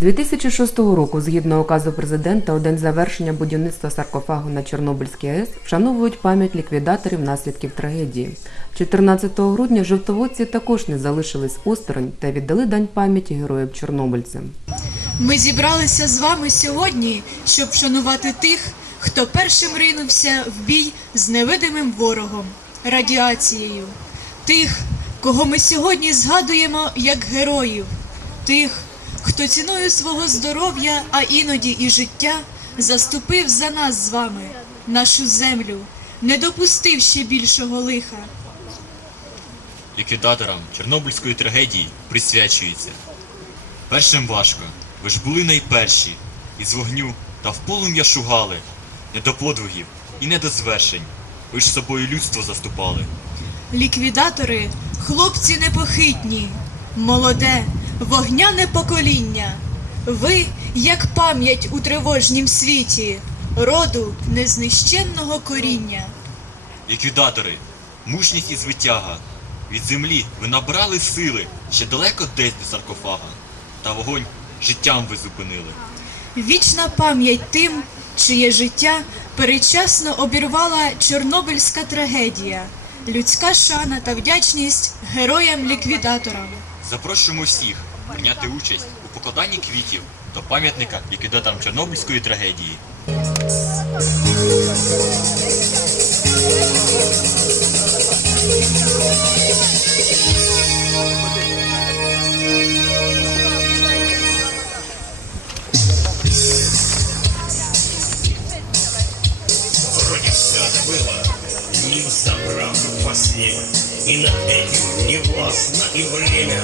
2006 року, згідно указу президента, у день завершення будівництва саркофагу на Чорнобильській АЕС вшановують пам'ять ліквідаторів наслідків трагедії. 14 грудня жовтоводці також не залишились осторонь та віддали дань пам'яті героїв чорнобильцям. Ми зібралися з вами сьогодні, щоб вшанувати тих, хто першим ринувся в бій з невидимим ворогом радіацією, тих, кого ми сьогодні згадуємо як героїв, тих, хто ціною свого здоров'я, а іноді і життя, заступив за нас з вами, нашу землю, не допустив ще більшого лиха. ліквідаторам Чорнобильської трагедії присвячується. Першим важко, ви ж були найперші, із вогню та в полум'я шугали, не до подвигів і не до звершень, ви ж собою людство заступали. Ліквідатори, хлопці непохитні, молоде, вогняне покоління. Ви, як пам'ять у тривожнім світі, роду незнищенного коріння. Ліквідатори, мужність і звитяга, від землі ви набрали сили, ще далеко десь до саркофага, та вогонь життям ви зупинили. Вічна пам'ять тим, чиє життя передчасно обірвала Чорнобильська трагедія, людська шана та вдячність героям-ліквідаторам. Запрошуємо всіх прийняти участь у покладанні квітів до пам'ятника ліквідаторам Чорнобильської трагедії. Забрав во сне, И над этим не властно и время.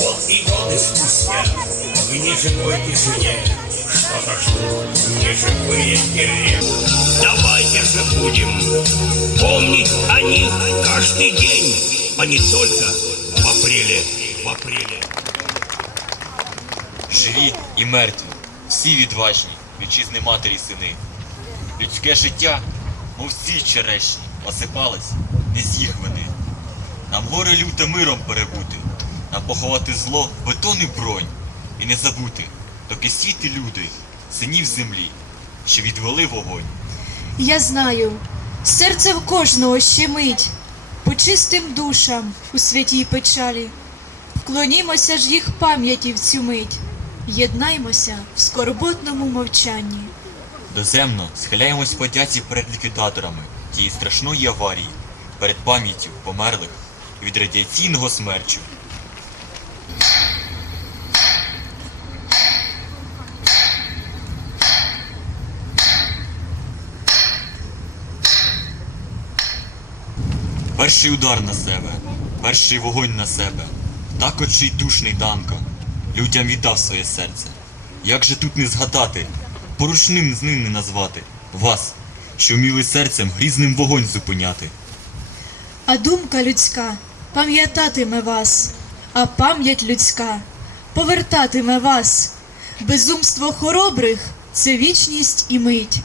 Вот и годы спустя, в неживой тишине, Что-то ждут неживые деревья. Давайте же будем помнить о них каждый день, А не только в апреле, в апреле. Живі і мертві, всі відважні, вітчизни матері й сини. Людське життя, мов ці черешні, осипалось не з їх вини. Нам горе люте миром перебути, нам поховати зло, бетон і бронь, і не забути, доки світи люди, синів землі, що відвели вогонь. Я знаю, серце в кожного щемить, по чистим душам у святій печалі. Вклонімося ж їх пам'яті в цю мить, єднаймося в скорботному мовчанні. Доземно схиляємось подяці перед ліквідаторами тієї страшної аварії, перед пам'яттю померлих від радіаційного смерчу. Перший удар на себе, перший вогонь на себе, так душний Данко, людям віддав своє серце. Як же тут не згадати, порушним з ним не назвати вас, що вміли серцем грізним вогонь зупиняти. А думка людська пам'ятатиме вас, а пам'ять людська повертатиме вас. Безумство хоробрих це вічність і мить,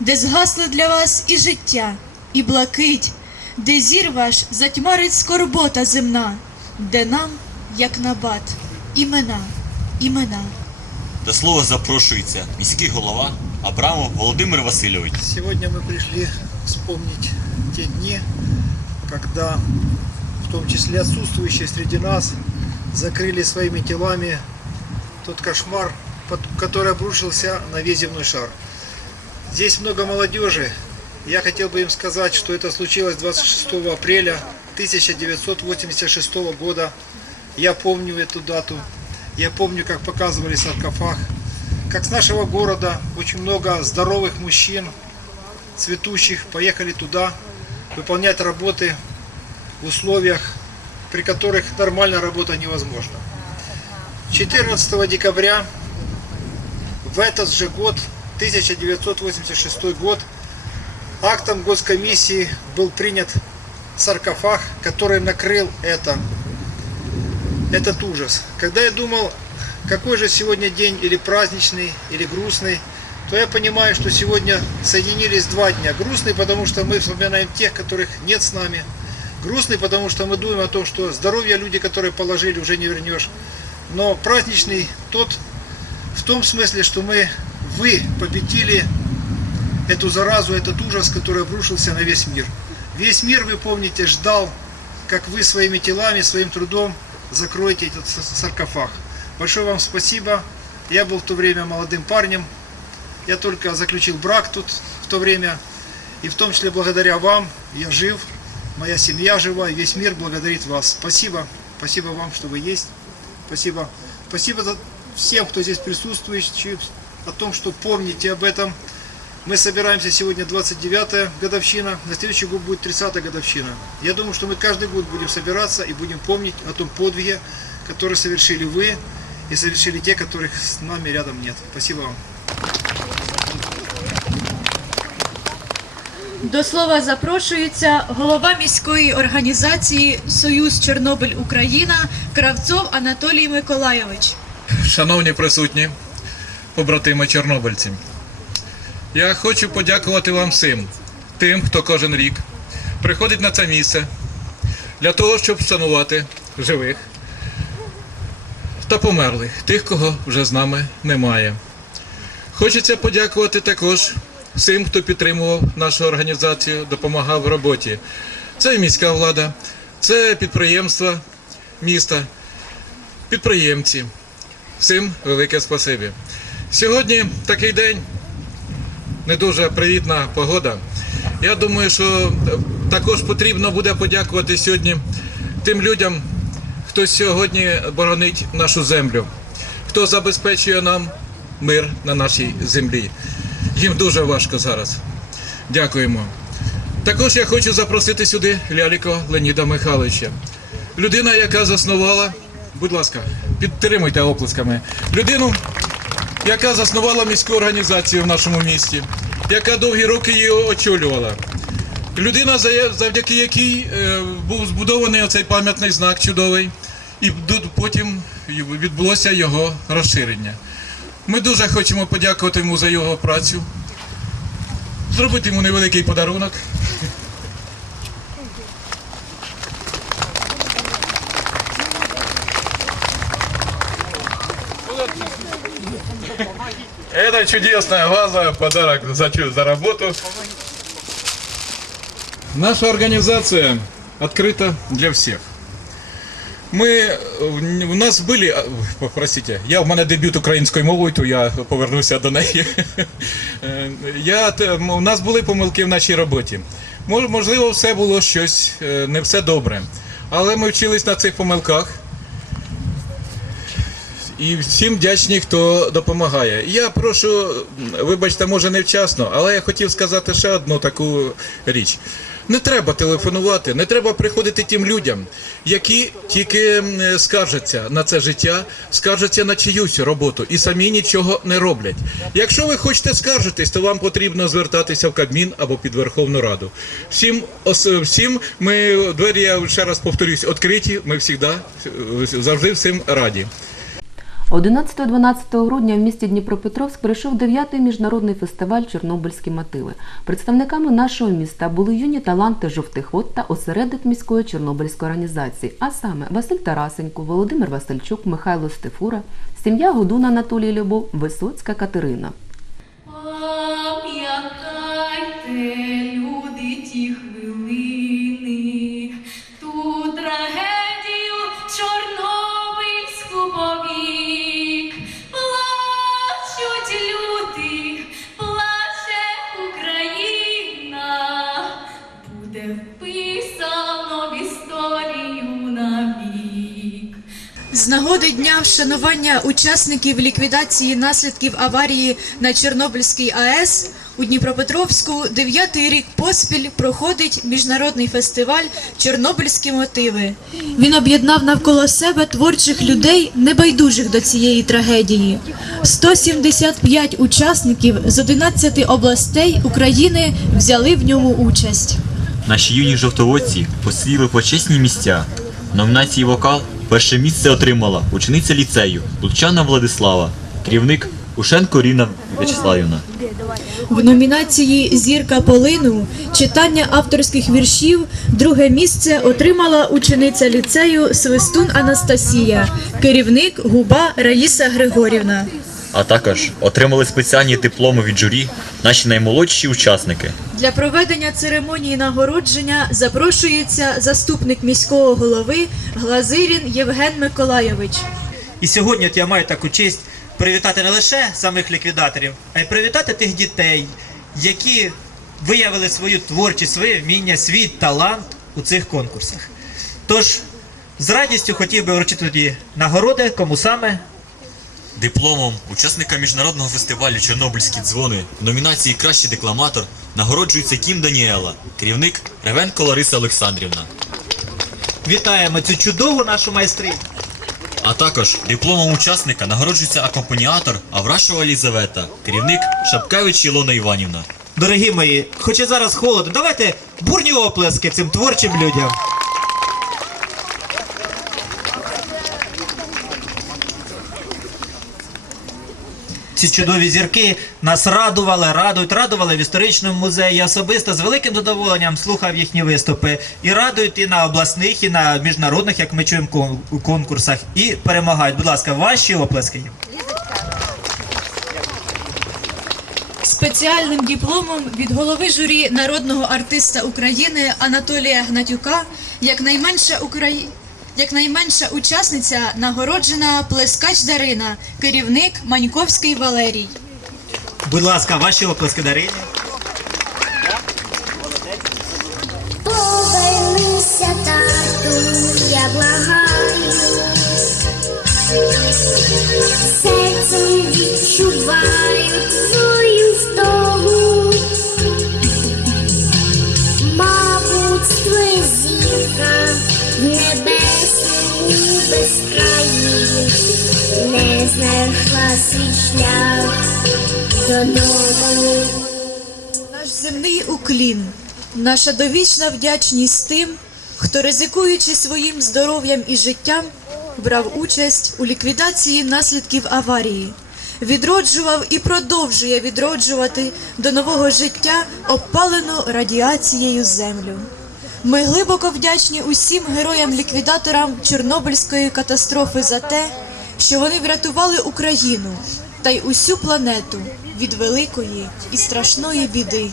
де згасли для вас і життя, і блакить, де зір ваш затьмарить скорбота земна, де нам, як набат, імена, імена. До слова запрошується міський голова Абрамов Володимир Васильович. Сегодня мы пришли вспомнить те дни, когда, в том числе отсутствующие среди нас, закрыли своими телами тот кошмар, под- который обрушился на весь земной шар. Здесь много молодежи. Я хотел бы им сказать, что это случилось 26 апреля 1986 года. Я помню эту дату. Я помню, как показывали саркофаг. Как с нашего города очень много здоровых мужчин, цветущих, поехали туда выполнять работы в условиях, при которых нормальная работа невозможна. 14 декабря в этот же год, 1986 год, актом госкомиссии был принят саркофаг, который накрыл это, этот ужас. Когда я думал, какой же сегодня день, или праздничный, или грустный, то я понимаю, что сегодня соединились два дня. Грустный, потому что мы вспоминаем тех, которых нет с нами. Грустный, потому что мы думаем о том, что здоровье люди, которые положили, уже не вернешь. Но праздничный тот, В том смысле, что мы, вы победили эту заразу, этот ужас, который обрушился на весь мир. Весь мир, вы помните, ждал, как вы своими телами, своим трудом закроете этот саркофаг. Большое вам спасибо. Я был в то время молодым парнем. Я только заключил брак тут в то время. И в том числе благодаря вам я жив, моя семья жива, и весь мир благодарит вас. Спасибо. Спасибо вам, что вы есть. Спасибо. Спасибо всем, кто здесь присутствует, о том, что помните об этом. Мы собираемся сегодня 29-я годовщина, на следующий год будет 30-я годовщина. Я думаю, что мы каждый год будем собираться и будем помнить о том подвиге, который совершили вы и совершили те, которых с нами рядом нет. Спасибо вам. До слова запрошується голова міської організації Союз Чорнобиль Україна Кравцов Анатолій Миколайович. Шановні присутні, побратими чорнобильці, я хочу подякувати вам всім, тим, хто кожен рік приходить на це місце для того, щоб вшанувати живих та померлих, тих, кого вже з нами немає. Хочеться подякувати також всім, хто підтримував нашу організацію, допомагав в роботі. Це міська влада, це підприємства міста, підприємці. Всім велике спасибі. Сьогодні такий день, не дуже привітна погода. Я думаю, що е, також потрібно буде подякувати сьогодні тим людям, хто сьогодні боронить нашу землю, хто забезпечує нам мир на нашій землі. Їм дуже важко зараз. Дякуємо. Також я хочу запросити сюди Ляліко Леніда Михайловича. Людина, яка заснувала, будь ласка, підтримуйте оплесками. Людину, яка заснувала міську організацію в нашому місті, яка довгі роки її очолювала. Людина, завдяки якій е, був збудований оцей пам'ятний знак чудовий, і потім відбулося його розширення. Ми дуже хочемо подякувати йому за його працю, зробити йому невеликий подарунок. Это чудесная ваза, подарок за, за работу. Наша организация открыта для всех. Ми е, у нас були, простите, я в мене дебют українською мовою, то я повернуся до неї. Я у нас були помилки в нашій роботі. Можливо, все було щось е, не все добре. Але ми вчились на цих помилках. І всім вдячні, хто допомагає. Я прошу, вибачте, може не вчасно, але я хотів сказати ще одну таку річ. Не треба телефонувати, не треба приходити тим людям, які тільки скаржаться на це життя, скаржаться на чиюсь роботу і самі нічого не роблять. Якщо ви хочете скаржитись, то вам потрібно звертатися в Кабмін або під Верховну Раду. Всім, всім ми двері, я ще раз повторюсь, відкриті. Ми завжди, завжди всім раді. 11-12 грудня в місті Дніпропетровськ прийшов 9-й міжнародний фестиваль Чорнобильські мотиви. Представниками нашого міста були юні таланти жовтих вод та осередок міської Чорнобильської організації, а саме Василь Тарасенко, Володимир Васильчук, Михайло Стефура, сім'я Годун Анатолій Любов, Висоцька Катерина. Пам'ятайте, З нагоди дня вшанування учасників ліквідації наслідків аварії на Чорнобильській АЕС у Дніпропетровську дев'ятий рік поспіль проходить міжнародний фестиваль Чорнобильські мотиви. Він об'єднав навколо себе творчих людей, небайдужих до цієї трагедії. 175 учасників з 11 областей України взяли в ньому участь. Наші юні жовтоводці посіли почесні місця. Номінації вокал перше місце отримала учениця ліцею Лучана Владислава, керівник Ушенко Ріна В'ячеславівна. В номінації Зірка полину читання авторських віршів друге місце отримала учениця ліцею Свистун Анастасія, керівник губа Раїса Григорівна. А також отримали спеціальні дипломи від журі наші наймолодші учасники. Для проведення церемонії нагородження запрошується заступник міського голови Глазирін Євген Миколайович. І сьогодні от я маю таку честь привітати не лише самих ліквідаторів, а й привітати тих дітей, які виявили свою творчість, своє вміння, свій талант у цих конкурсах. Тож, з радістю хотів би вручити тоді нагороди, кому саме. Дипломом учасника міжнародного фестивалю Чорнобильські дзвони в номінації Кращий декламатор нагороджується Кім Даніела, керівник Ревенко Лариса Олександрівна. Вітаємо цю чудову нашу майстриню. А також дипломом учасника нагороджується акомпаніатор Аврашова Лізавета, керівник Шапкевич Ілона Іванівна. Дорогі мої, хоч і зараз холодно, давайте бурні оплески цим творчим людям. Ці чудові зірки нас радували, радують, радували в історичному музеї. Я особисто з великим задоволенням слухав їхні виступи і радують і на обласних, і на міжнародних, як ми чуємо, кон- конкурсах, і перемагають. Будь ласка, ваші оплески. Спеціальним дипломом від голови журі народного артиста України Анатолія Гнатюка як найменша Украї... як найменша учасниця нагороджена Плескач Дарина, керівник Маньковський Валерій. Будь ласка, ваші оплески Дарині. Повернися, тату, я благаю. Серцем відчуваю Наш земний уклін, наша довічна вдячність тим, хто, ризикуючи своїм здоров'ям і життям, брав участь у ліквідації наслідків аварії, відроджував і продовжує відроджувати до нового життя обпалену радіацією землю. Ми глибоко вдячні усім героям-ліквідаторам Чорнобильської катастрофи за те, що вони врятували Україну та й усю планету від великої і страшної біди.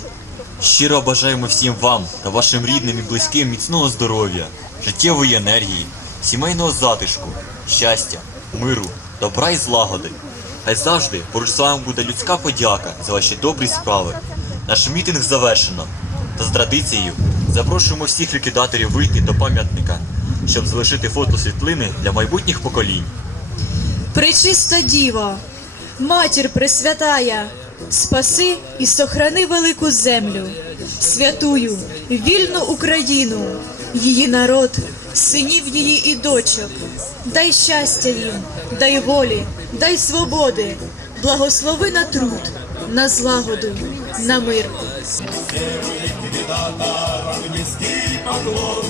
Щиро бажаємо всім вам та вашим рідним і близьким міцного здоров'я, життєвої енергії, сімейного затишку, щастя, миру, добра і злагоди. Хай завжди поруч з вами буде людська подяка за ваші добрі справи. Наш мітинг завершено. Та з традицією запрошуємо всіх ліквідаторів вийти до пам'ятника, щоб залишити фото світлини для майбутніх поколінь. Пречиста діва, матір пресвятая, спаси і сохрани велику землю, святую, вільну Україну, її народ, синів її і дочок. Дай щастя їм, дай волі, дай свободи, благослови на труд, на злагоду, на мир. Поклон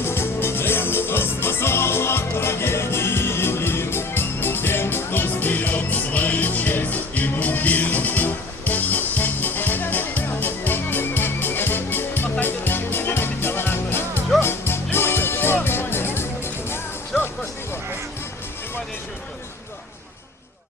спасала трагедии. всем, кто сберег свою честь и муки.